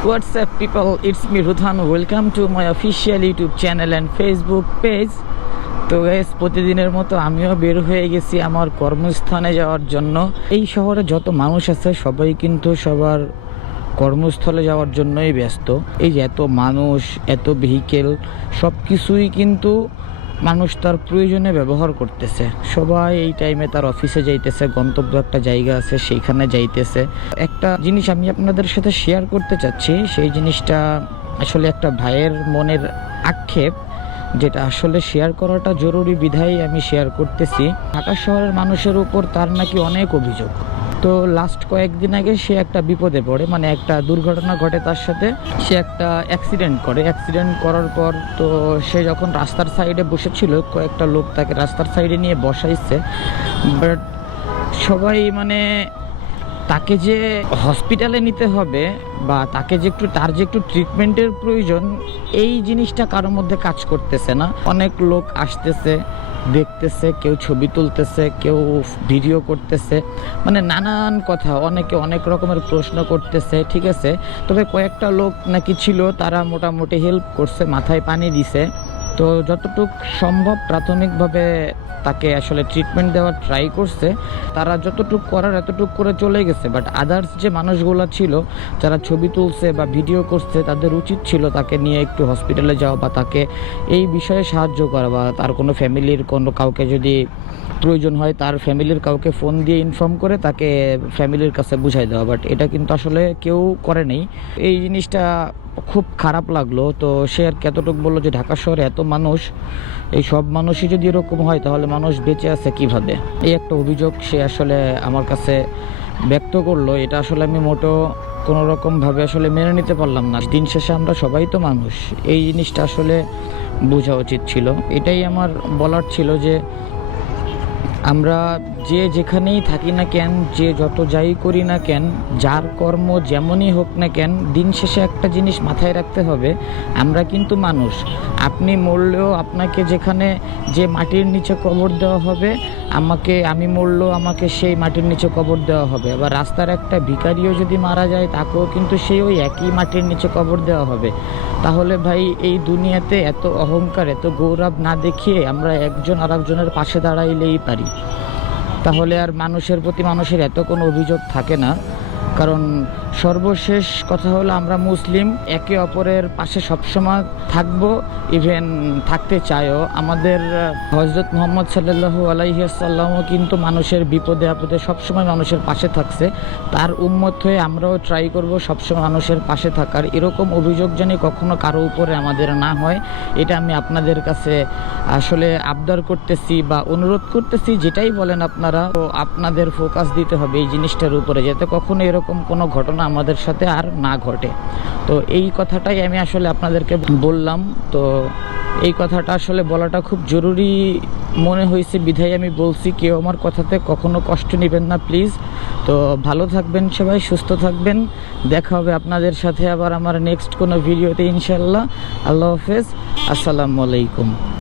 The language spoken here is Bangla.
Up people, it's me Rudhan. Welcome to my official YouTube channel and Facebook page. তো গাইস প্রতিদিনের মতো আমিও বের হয়ে গেছি আমার কর্মস্থানে যাওয়ার জন্য এই শহরে যত মানুষ আছে সবাই কিন্তু সবার কর্মস্থলে যাওয়ার জন্যই ব্যস্ত এই যে এত মানুষ এত ভেহিকেল সব কিছুই কিন্তু মানুষ তার প্রয়োজনে ব্যবহার করতেছে। সবাই এই টাইমে তার অফিসে যাইতেছে, গন্তব্য একটা জায়গা আছে, সেইখানে যাইতেছে। একটা জিনিস আমি আপনাদের সাথে শেয়ার করতে চাচ্ছি, সেই জিনিসটা আসলে একটা ভাইয়ের মনের আক্ষেপ, যেটা আসলে শেয়ার করাটা জরুরি বিধায় আমি শেয়ার করতেছি। ঢাকা শহরের মানুষের উপর তার নাকি অনেক অভিযোগ। তো লাস্ট কয়েকদিন আগে সে একটা বিপদে পড়ে মানে একটা দুর্ঘটনা ঘটে তার সাথে। সে একটা অ্যাক্সিডেন্ট করে। অ্যাক্সিডেন্ট করার পর তো সে যখন রাস্তার সাইডে বসেছিল, কয়েকটা লোক তাকে রাস্তার সাইডে নিয়ে বসাইছে। বাট সবাই মানে তাকে যে হসপিটালে নিতে হবে বা তাকে যে একটু, তার যে একটু ট্রিটমেন্টের প্রয়োজন, এই জিনিসটা কারোর মধ্যে কাজ করতেছে না। অনেক লোক আসতেছে, দেখতেছে, কেউ ছবি তুলতেছে, কেউ ভিডিও করতেছে। মানে নানান কথা, অনেকে অনেক রকমের প্রশ্ন করতেছে, ঠিক আছে? তবে কয়েকটা লোক নাকি ছিল, তারা মোটামুটি হেল্প করছে, মাথায় পানি দিছে। তো যতটুক সম্ভব প্রাথমিকভাবে তাকে আসলে ট্রিটমেন্ট দেওয়ার ট্রাই করছে। তারা যতটুক করার এতটুক করে চলে গেছে। বাট আদার্স যে মানুষগুলো ছিল, যারা ছবি তুলছে বা ভিডিও করছে, তাদের উচিত ছিল তাকে নিয়ে একটু হসপিটালে যাওয়া বা তাকে এই বিষয়ে সাহায্য করা বা তার কোনো ফ্যামিলির কোনো কাউকে যদি প্রয়োজন হয়, তার ফ্যামিলির কাউকে ফোন দিয়ে ইনফর্ম করে তাকে ফ্যামিলির কাছে বুঝাই দেওয়া। বাট এটা কিন্তু আসলে কেউ করে নেই। এই জিনিসটা খুব খারাপ লাগল। তো সে আর কতটুক বলল যে, ঢাকা শহরে এত মানুষ, এই সব মানুষই যদি এরকম হয়, তাহলে মানুষ বেঁচে আছে কীভাবে? এই একটা অভিযোগ সে আসলে আমার কাছে ব্যক্ত করল। এটা আসলে আমি মোটো কোনো রকমভাবে আসলে মেনে নিতে পারলাম না। দিন শেষে আমরা সবাই তো মানুষ। এই জিনিসটা আসলে বোঝা উচিত ছিল। এটাই আমার বলার ছিল যে আমরা যে যেখানেই থাকি না কেন, যে যত যাই করি না কেন, যার কর্ম যেমনই হোক না কেন, দিন শেষে একটা জিনিস মাথায় রাখতে হবে, আমরা কিন্তু মানুষ। আপনি মরলেও আপনাকে যেখানে যে মাটির নিচে কবর দেওয়া হবে আমাকে আমি মরলেও আমাকে সেই মাটির নিচে কবর দেওয়া হবে। আবার রাস্তার একটা ভিকারিও যদি মারা যায়, তাকেও কিন্তু সেই ওই একই মাটির নিচে কবর দেওয়া হবে। তাহলে ভাই, এই দুনিয়াতে এত অহংকার, এত গৌরব না দেখিয়ে আমরা একজন আরেকজনের পাশে দাঁড়াইলেই পারি। তাহলে আর মানুষের প্রতি মানুষের এত কোনো অভিযোগ থাকে না। কারণ সর্বশেষ কথা হলো আমরা মুসলিম, একে অপরের পাশে সবসময় থাকব ইভেন থাকতে চাইও। আমাদের হজরত মোহাম্মদ সাল্লাল্লাহু আলাইসাল্লামও কিন্তু মানুষের বিপদে আপদে সবসময় মানুষের পাশে থাকছে। তার উন্মত হয়ে আমরাও ট্রাই করব সবসময় মানুষের পাশে থাকার। এরকম অভিযোগ জানি কখনো কারও উপরে আমাদের না হয়। এটা আমি আপনাদের কাছে আসলে আবদার করতেছি বা অনুরোধ করতেছি, যেটাই বলেন আপনারা, তো আপনাদের ফোকাস দিতে হবে এই জিনিসটার উপরে, যাতে কখনো এরকম কোনো ঘটনা আমাদের সাথে আর না ঘটে। তো এই কথাটাই আমি আসলে আপনাদেরকে বললাম। তো এই কথাটা আসলে বলাটা খুব জরুরি মনে হয়েছে, বিধায় আমি বলছি। কেউ আমার কথাতে কখনো কষ্ট নেবেন না, প্লিজ। তো ভালো থাকবেন সবাই, সুস্থ থাকবেন। দেখা হবে আপনাদের সাথে আবার আমার নেক্সট কোনো ভিডিওতে ইনশাল্লাহ আল্লাহ হাফেজ। আসসালামু আলাইকুম।